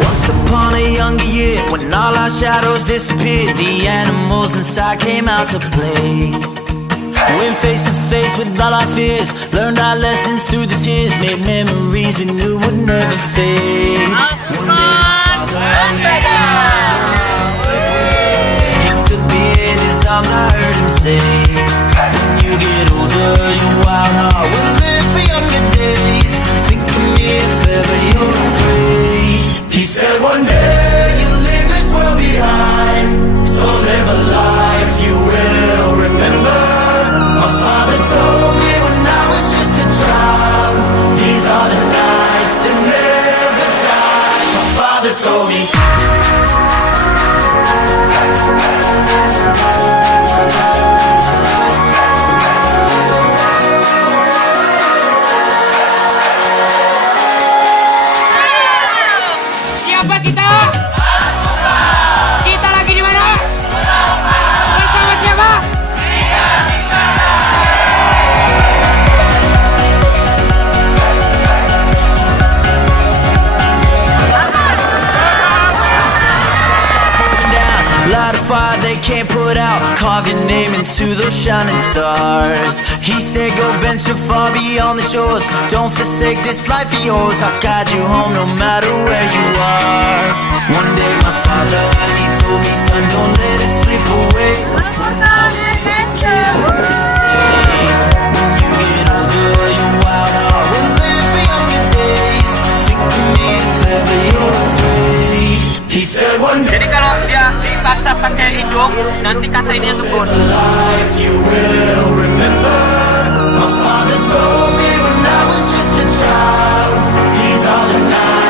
Once upon a younger year, when all our shadows disappeared, the animals inside came out to play. Went face to face with all our fears, learned our lessons through the tears, made memories we knew would never fade. One day he took me in his arms, I heard him say, when you get older, your wild heart will live for younger days. Think of me if ever you're afraid. He said one day you'll leave this world behind, so live a life you will remember. My father told me when I was just a child, these are the nights that never die. My father told me. Siapa kita? Kita lagi di mana? Bersama siapa? Light a fire they can't put out, carve your name into those shining stars. He said go venture far beyond the shores, don't forsake this life of yours. I'll guide you home no matter where you are. One day my father, he told me, son, don't let it slip away. When you get older, your wild heart will live for younger days. Think of me if ever you're afraid. He said one day. Jadi kalau dia dipaksa pakai hidung, nanti kata ini yang kebun. Life you will remember. My father told me when I was just a child, these are the nights